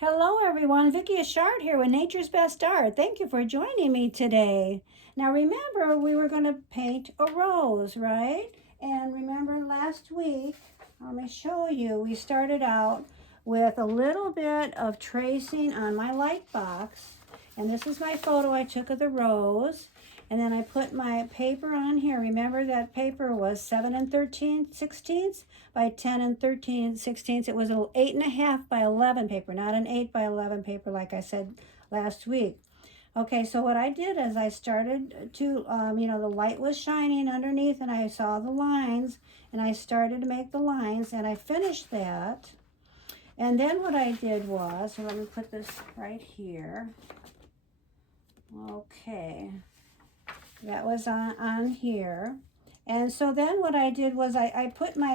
Hello everyone, Vicki Achard here with Nature's Best Art. Thank you for joining me today. Now remember we were going to paint a rose, right? And remember last week, let me show you, we started out with a little bit of tracing on my light box. And this is my photo I took of the rose. And then I put my paper on here. Remember that paper was 7 and 13/16 by 10 and 13/16. It was an 8.5 by 11 paper, not an 8 by 11 paper like I said last week. Okay, so what I did is I started to, the light was shining underneath and I saw the lines and I started to make the lines and I finished that. And then what I did was, so let me put this right here. Okay. That was on here. And so then what I did was I put on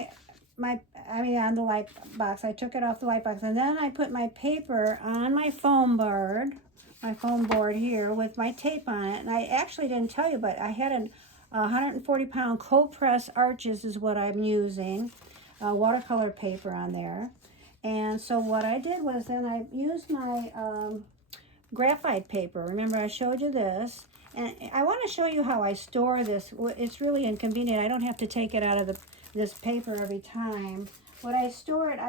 the light box. I took it off the light box. And then I put my paper on my foam board here with my tape on it. And I actually didn't tell you, but I had a 140-pound cold press arches is what I'm using. Watercolor paper on there. And so what I did was then I used my graphite paper. Remember I showed you this. And I want to show you how I store this. It's really inconvenient. I don't have to take it out of this paper every time. What I store it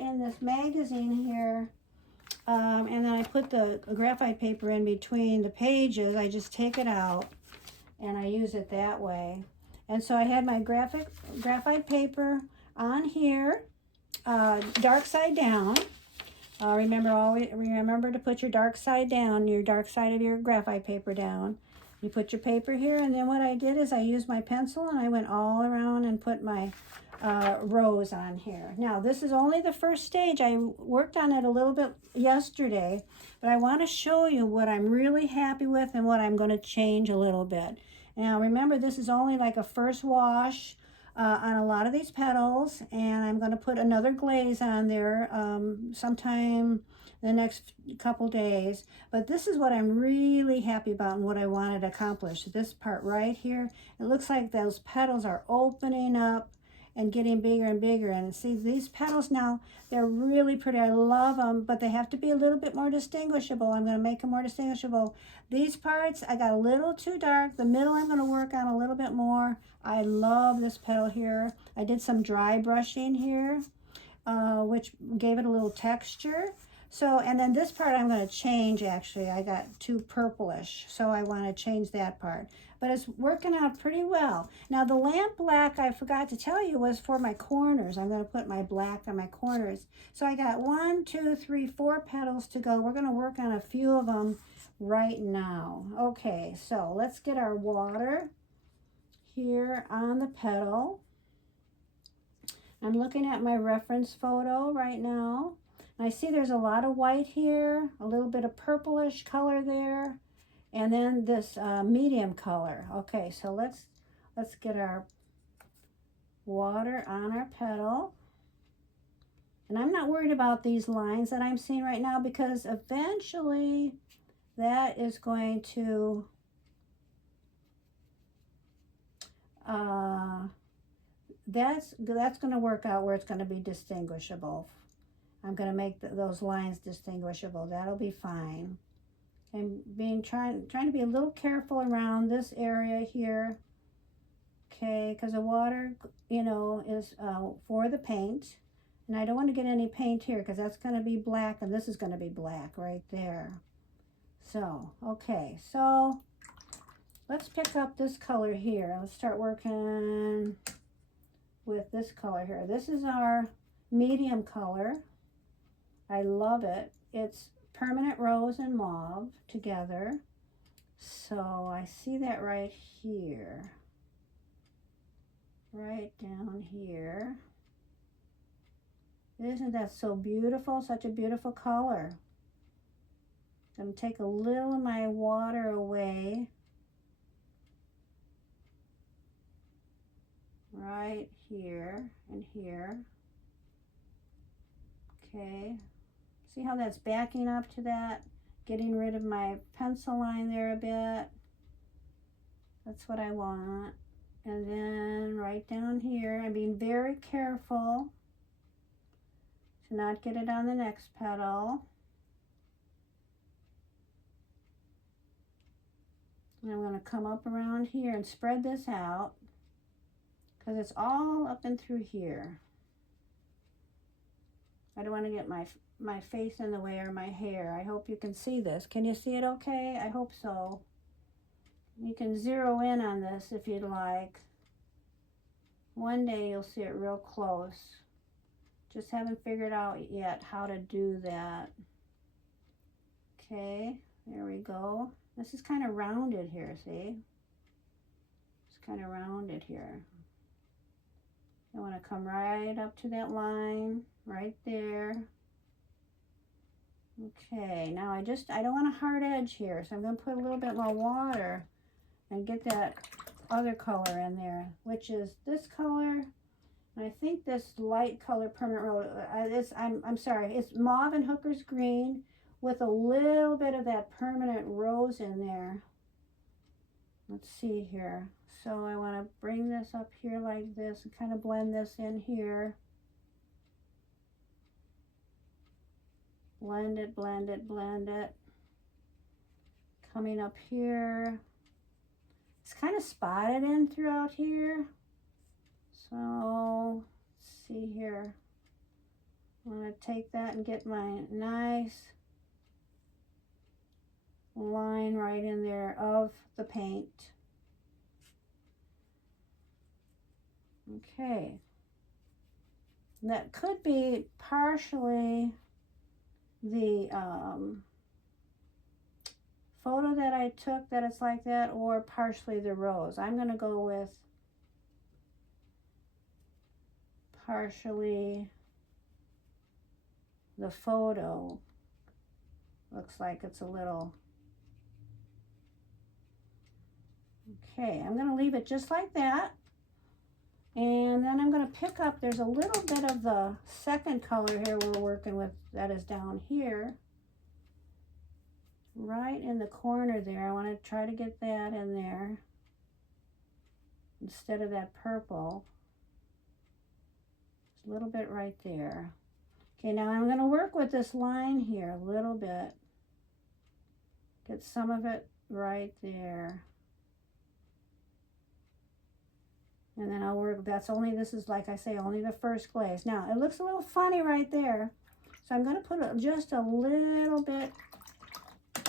in this magazine here. And then I put the graphite paper in between the pages. I just take it out and I use it that way. And so I had my graphite paper on here, dark side down. Remember to put your dark side down, your dark side of your graphite paper down. You put your paper here, and then what I did is I used my pencil and I went all around and put my rose on here. Now, this is only the first stage. I worked on it a little bit yesterday, but I want to show you what I'm really happy with and what I'm going to change a little bit. Now, remember, this is only like a first wash on a lot of these petals, and I'm going to put another glaze on there sometime the next couple days. But this is what I'm really happy about and what I wanted to accomplish. This part right here, it looks like those petals are opening up and getting bigger and bigger. And see, these petals now, they're really pretty. I love them, but they have to be a little bit more distinguishable. I'm going to make them more distinguishable. These parts, I got a little too dark. The middle, I'm going to work on a little bit more. I love this petal here. I did some dry brushing here, which gave it a little texture. So, and then this part I'm going to change actually. I got too purplish, so I want to change that part. But it's working out pretty well. Now the lamp black, I forgot to tell you, was for my corners. I'm going to put my black on my corners. So I got 1, 2, 3, 4 petals to go. We're going to work on a few of them right now. Okay, so let's get our water here on the petal. I'm looking at my reference photo right now. I see there's a lot of white here, a little bit of purplish color there, and then this medium color. Okay, so let's get our water on our petal. And I'm not worried about these lines that I'm seeing right now because eventually that is going to that's going to work out where it's going to be distinguishable. I'm going to make those lines distinguishable. That'll be fine. I'm trying to be a little careful around this area here. Okay, because the water, is for the paint. And I don't want to get any paint here because that's going to be black and this is going to be black right there. So, okay, so let's pick up this color here. Let's start working with this color here. This is our medium color. I love it. It's permanent rose and mauve together. So I see that right here. Right down here. Isn't that so beautiful? Such a beautiful color. I'm going to take a little of my water away. Right here and here. Okay. See how that's backing up to that? Getting rid of my pencil line there a bit. That's what I want. And then right down here, I'm being very careful to not get it on the next petal. And I'm going to come up around here and spread this out because it's all up and through here. I don't want to get my face in the way or my hair. I hope you can see this. Can you see it okay? I hope so. You can zero in on this if you'd like. One day you'll see it real close. Just haven't figured out yet how to do that. Okay, there we go. This is kind of rounded here, see? It's kind of rounded here. I want to come right up to that line, right there. Okay, now I don't want a hard edge here, so I'm going to put a little bit more water and get that other color in there, which is this color. And I think this light color permanent rose, I'm sorry, it's mauve and hooker's green with a little bit of that permanent rose in there. Let's see here. So I want to bring this up here like this and kind of blend this in here. Blend it, blend it, blend it. Coming up here. It's kind of spotted in throughout here. So, let's see here. I'm going to take that and get my nice line right in there of the paint. Okay. That could be partially the photo that I took that it's like that, or partially the rose. I'm going to go with partially the photo. Looks like it's a little. Okay, I'm going to leave it just like that. And then I'm going to pick up, there's a little bit of the second color here we're working with that is down here. Right in the corner there. I want to try to get that in there instead of that purple. Just a little bit right there. Okay, now I'm going to work with this line here a little bit. Get some of it right there. And then I'll work, this is like I say, only the first glaze. Now, it looks a little funny right there. So I'm going to put just a little bit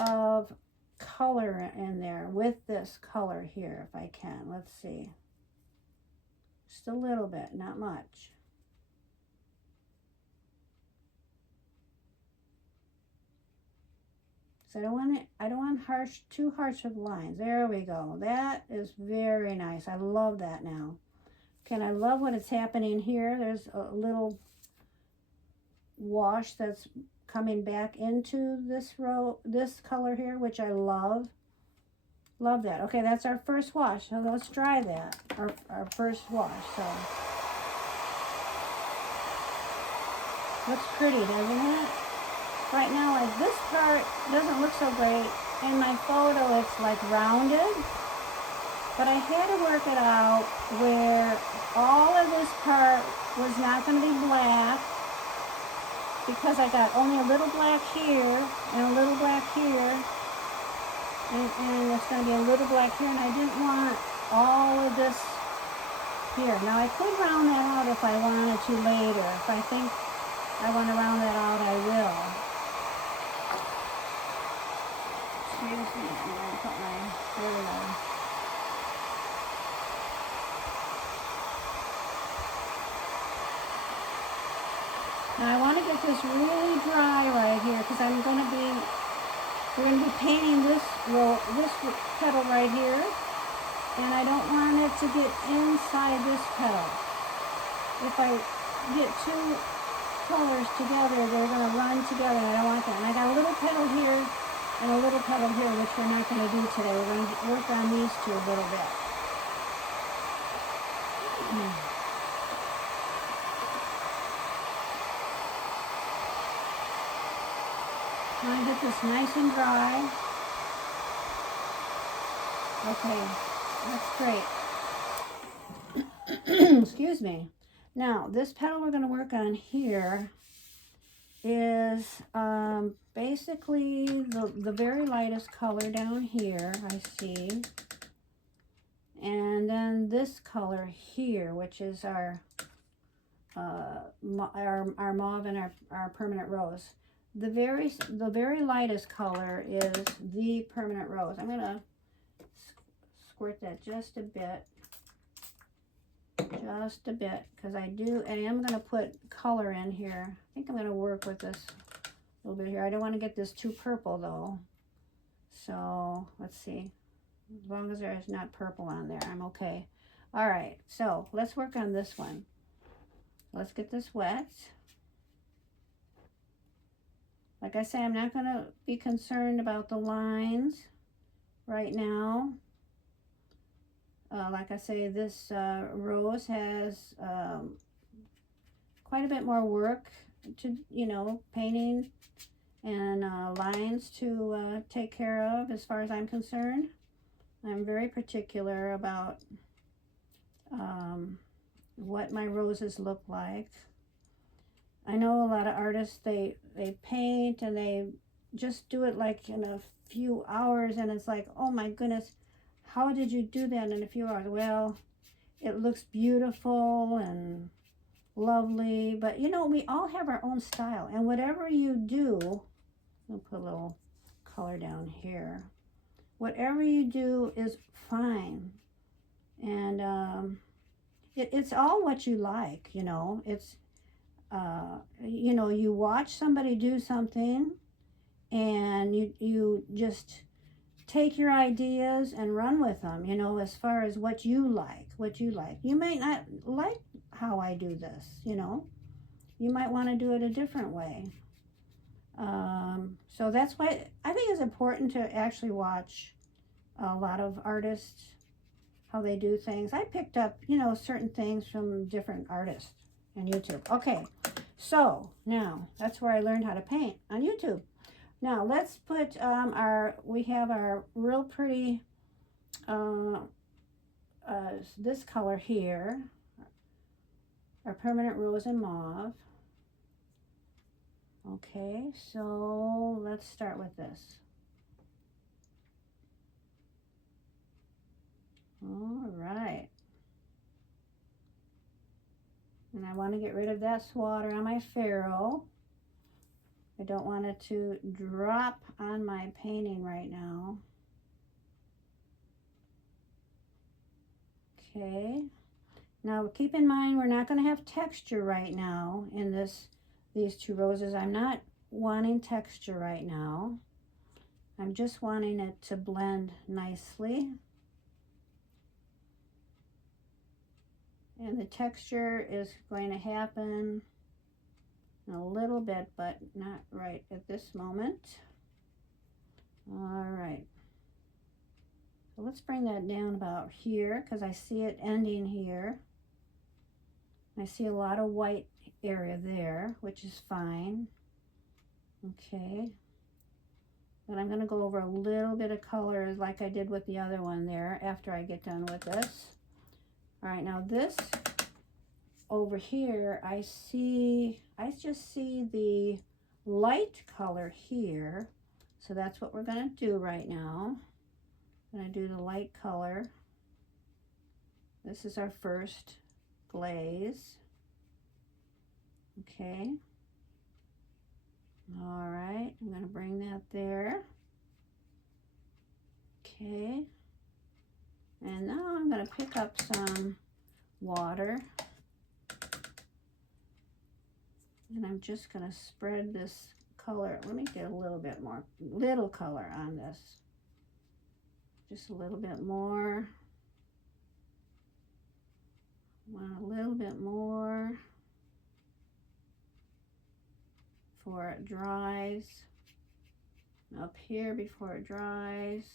of color in there with this color here, if I can. Let's see. Just a little bit, not much. So I don't want harsh, too harsh of lines. There we go. That is very nice. I love that now. Okay, and I love what is happening here. There's a little wash that's coming back into this row, this color here, which I love. Love that. Okay, that's our first wash. So let's dry that. Our first wash. So looks pretty, doesn't it? Right now, like this part doesn't look so great. In my photo, it's like rounded. But I had to work it out where all of this part was not going to be black, because I got only a little black here and a little black here. And it's going to be a little black here, and I didn't want all of this here. Now, I could round that out if I wanted to later. If I think I want to round that out, I will. Excuse me, I'm going to put there we go. Now I want to get this really dry right here, because we're going to be painting this petal right here, and I don't want it to get inside this petal. If I get two colors together, they're going to run together, and I don't want that. And I got a little petal here and a little petal here, which we're not going to do today. We're going to work on these two a little bit. I want to get this nice and dry. Okay, that's great. Excuse me. Now, this petal we're going to work on here is is basically the very lightest color down here, I see. And then this color here, which is our mauve and our permanent rose. The very lightest color is the permanent rose. I'm going to squirt that just a bit, because I am going to put color in here. I think I'm going to work with this a little bit here. I don't want to get this too purple though. So let's see. As long as there's not purple on there, I'm okay. All right, so let's work on this one. Let's get this wet. Like I say, I'm not going to be concerned about the lines right now. Like I say, this rose has quite a bit more work to, painting and lines to take care of as far as I'm concerned. I'm very particular about what my roses look like. I know a lot of artists, they paint and they just do it like in a few hours, and it's like, oh my goodness, how did you do that in a few hours? Well, it looks beautiful and lovely, but we all have our own style, and whatever you do, I'll put a little color down here. Whatever you do is fine, and it's all what you like. It's you watch somebody do something, and you just take your ideas and run with them, as far as what you like. You may not like how I do this, you might want to do it a different way. So that's why I think it's important to actually watch a lot of artists, how they do things. I picked up, certain things from different artists on YouTube. Okay, so now that's where I learned how to paint, on YouTube. Now let's put we have our real pretty, this color here, our permanent rose and mauve. Okay, so let's start with this. All right. And I want to get rid of that swatter on my ferro. I don't want it to drop on my painting right now. Okay. Now keep in mind, we're not going to have texture right now in these two roses. I'm not wanting texture right now. I'm just wanting it to blend nicely. And the texture is going to happen in a little bit, but not right at this moment. All right. So let's bring that down about here, because I see it ending here. I see a lot of white area there, which is fine. Okay. Then I'm going to go over a little bit of color like I did with the other one there after I get done with this. All right, now this over here, I just see the light color here. So that's what we're going to do right now. I'm going to do the light color. This is our first glaze. Okay. All right, I'm going to bring that there. Okay. And now I'm going to pick up some water. And I'm just going to spread this color. Let me get a little bit more, little color on this. Just a little bit more. Want a little bit more before it dries. Up here before it dries.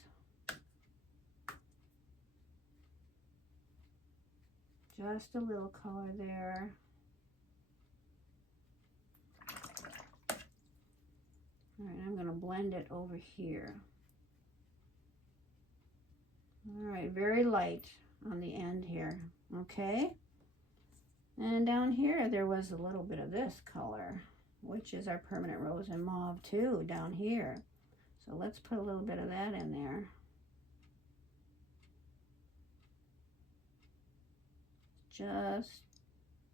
Just a little color there. All right, I'm going to blend it over here. All right, very light on the end here. Okay. And down here, there was a little bit of this color. which is our permanent rose in mauve too down here. So let's put a little bit of that in there. Just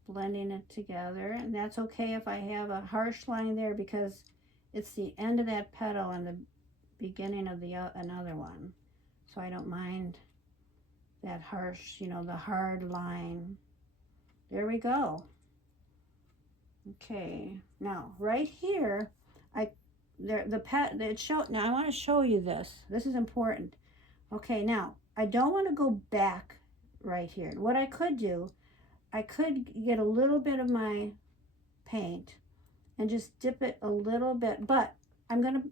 blending it together, and that's okay if I have a harsh line there because it's the end of that petal and the beginning of the another one. So I don't mind that harsh, you know, the hard line. There we go. Okay, now right here, now I want to show you this. This is important. Okay, now I don't want to go back right here. What I could do, I could get a little bit of my paint and just dip it a little bit, but I'm going to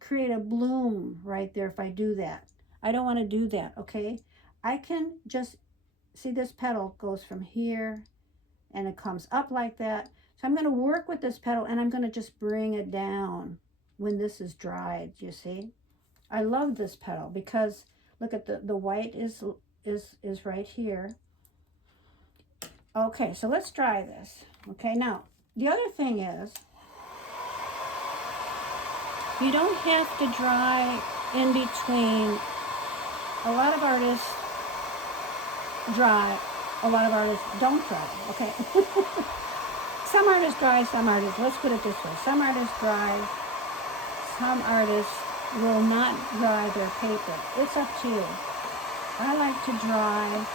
create a bloom right there if I do that. I don't want to do that, okay? I can just, see this petal goes from here and it comes up like that. So I'm going to work with this petal and I'm going to just bring it down when this is dried, you see? I love this petal because look at the white is right here. Okay, so let's dry this. Okay, now the other thing is you don't have to dry in between. A lot of artists dry, a lot of artists don't dry, okay? Some artists dry, some artists, let's put it this way. Some artists dry, some artists will not dry their paper. It's up to you. I like to dry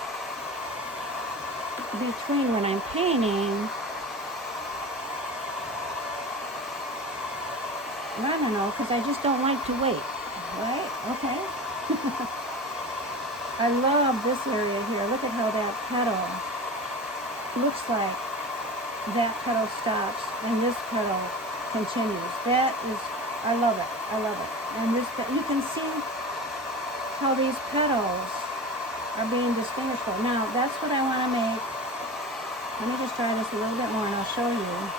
between when I'm painting. I don't know, because I just don't like to wait, right? Okay. I love this area here. Look at how that petal looks like that petal stops and this petal continues. That is, I love it. I love it. And this, you can see how these petals are being distinguishable. Now, that's what I want to make. Let me just try this a little bit more and I'll show you.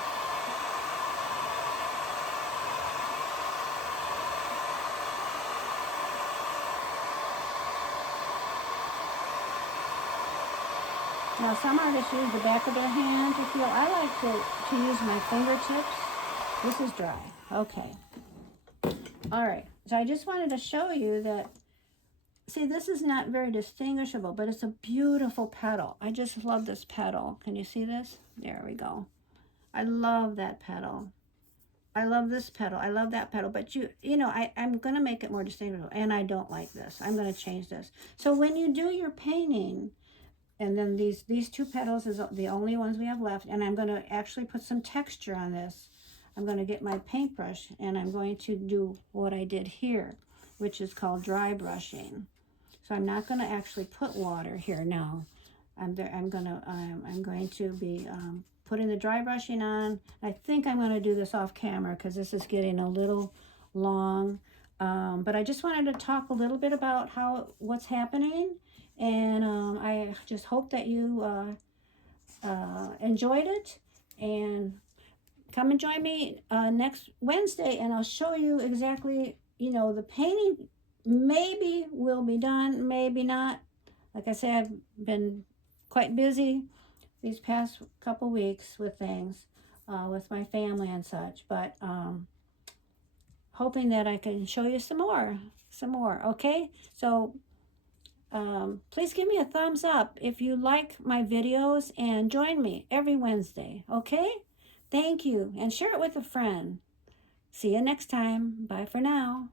Now, some artists use the back of their hand to feel. I like to use my fingertips. This is dry. Okay. All right. So I just wanted to show you that, see, this is not very distinguishable, but it's a beautiful petal. I just love this petal. Can you see this? There we go. I love that petal. I love this petal. I love that petal. But you know, I'm going to make it more distinguishable. And I don't like this. I'm going to change this. So when you do your painting, and then these two petals is the only ones we have left. And I'm going to actually put some texture on this. I'm going to get my paintbrush and I'm going to do what I did here, which is called dry brushing. So I'm not going to actually put water here now. I'm going to be putting the dry brushing on. I think I'm going to do this off camera because this is getting a little long. But I just wanted to talk a little bit about what's happening. And I just hope that you enjoyed it. And come and join me next Wednesday, and I'll show you exactly, you know, the painting maybe will be done, maybe not. Like I said, I've been quite busy these past couple weeks with things, with my family and such. But hoping that I can show you some more. Okay? So please give me a thumbs up if you like my videos and join me every Wednesday, okay? Thank you, and share it with a friend. See you next time. Bye for now.